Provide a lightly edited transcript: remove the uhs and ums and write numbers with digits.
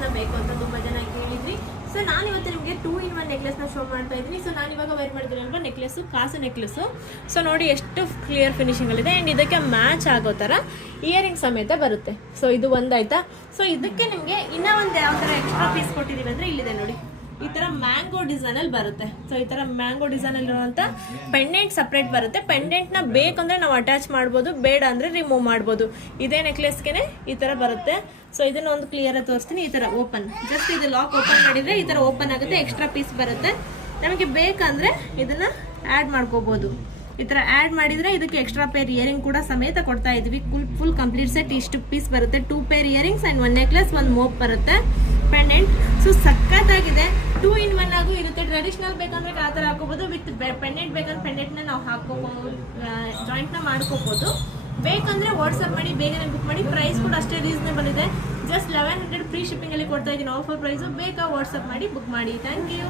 ನೆಕ್ಲೆಸ್ನ ಬೇಕು ಅಂತ ತುಂಬ ಜನ ಕೇಳಿದ್ರಿ. ಸೊ ನಾನು ಇವತ್ತು ನಿಮಗೆ 2-in-1 ನೆಕ್ಲೆಸ್ನ ಶೋ ಮಾಡ್ತಾ ಇದ್ದೀನಿ. ಸೊ ನಾನು ಇವಾಗ ವೇರ್ ಮಾಡಿದ್ದೀನಲ್ವ ನೆಕ್ಲೆಸ್ಸು, ಕಾಸು ನೆಕ್ಲೆಸ್ಸು. ಸೊ ನೋಡಿ ಎಷ್ಟು ಕ್ಲಿಯರ್ ಫಿನಿಶಿಂಗಲ್ಲಿದೆ. ಆ್ಯಂಡ್ ಇದಕ್ಕೆ ಮ್ಯಾಚ್ ಆಗೋ ಥರ ಇಯರಿಂಗ್ ಸಮೇತ ಬರುತ್ತೆ. ಸೊ ಇದು ಒಂದಾಯ್ತಾ. ಸೊ ಇದಕ್ಕೆ ನಿಮಗೆ ಇನ್ನೂ ಒಂದು ಯಾವ ಥರ ಎಕ್ಸ್ಟ್ರಾ ಪೀಸ್ ಕೊಟ್ಟಿದ್ದೀವಿ ಅಂದರೆ ಇಲ್ಲಿದೆ ನೋಡಿ, ಈ ಥರ ಮ್ಯಾಂಗೋ ಡಿಸೈನಲ್ಲಿ ಬರುತ್ತೆ. ಸೊ ಈ ಥರ ಮ್ಯಾಂಗೋ ಡಿಸೈನಲ್ಲಿರುವಂಥ ಪೆಂಡೆಂಟ್ ಸಪ್ರೇಟ್ ಬರುತ್ತೆ. ಪೆಂಡೆಂಟ್ನ ಬೇಕಂದರೆ ನಾವು ಅಟ್ಯಾಚ್ ಮಾಡ್ಬೋದು, ಬೇಡ ಅಂದರೆ ರಿಮೂವ್ ಮಾಡ್ಬೋದು. ಇದೇ ನೆಕ್ಲೆಸ್ಗೆ ಈ ಥರ ಬರುತ್ತೆ. ಸೊ ಇದನ್ನ ಒಂದು ಕ್ಲಿಯರಾಗಿ ತೋರಿಸ್ತೀನಿ. ಈ ಥರ ಓಪನ್, ಜಸ್ಟ್ ಇದು ಲಾಕ್ ಓಪನ್ ಮಾಡಿದರೆ ಈ ಥರ ಓಪನ್ ಆಗುತ್ತೆ, ಎಕ್ಸ್ಟ್ರಾ ಪೀಸ್ ಬರುತ್ತೆ. ನಮಗೆ ಬೇಕಂದರೆ ಇದನ್ನು ಆ್ಯಡ್ ಮಾಡ್ಕೋಬೋದು. ಈ ಥರ ಆ್ಯಡ್ ಮಾಡಿದರೆ ಇದಕ್ಕೆ ಎಕ್ಸ್ಟ್ರಾ ಪೇರ್ ಇಯರಿಂಗ್ ಕೂಡ ಸಮೇತ ಕೊಡ್ತಾ ಇದ್ವಿ. ಫುಲ್ ಕಂಪ್ಲೀಟ್ ಸೆಟ್ ಇಷ್ಟು ಪೀಸ್ ಬರುತ್ತೆ. 2 ಪೇರ್ ಇಯರಿಂಗ್ಸ್ ಆ್ಯಂಡ್ 1 ನೆಕ್ಲೆಸ್, 1 ಮೋಪ್ ಬರುತ್ತೆ, ಪೆಂಡೆಂಟ್. ಸೊ ಸಖತ್ತಾಗಿದೆ. 2-in-1 ಆಗೂ ಇರುತ್ತೆ. ಟ್ರೆಡಿಷನಲ್ ಬೇಕಂದ್ರೆ ಆ ಥರ ಹಾಕೋಬೋದು, ವಿತ್ ಪೆಂಡೆಂಟ್ ಬೇಕಂದ್ರೆ ಪೆಂಡೆಂಟ್ನ ನಾವು ಹಾಕೋಬೋದು, ಜಾಯಿಂಟ್ನ ಮಾಡ್ಕೋಬೋದು. ಬೇಕಂದ್ರೆ ವಾಟ್ಸಪ್ ಮಾಡಿ, ಬೇಗನೆ ಬುಕ್ ಮಾಡಿ. ಪ್ರೈಸ್ ಕೂಡ ಅಷ್ಟೇ ರೀಸನೇಬಲ್ ಇದೆ. ಜಸ್ಟ್ 1100 ಫ್ರೀ ಶಿಪ್ಪಿಂಗಲ್ಲಿ ಕೊಡ್ತಾ ಇದ್ದೀನಿ ಆಫರ್ ಪ್ರೈಸು. ಬೇಕಾ ವಾಟ್ಸಪ್ ಮಾಡಿ ಬುಕ್ ಮಾಡಿ. Thank you.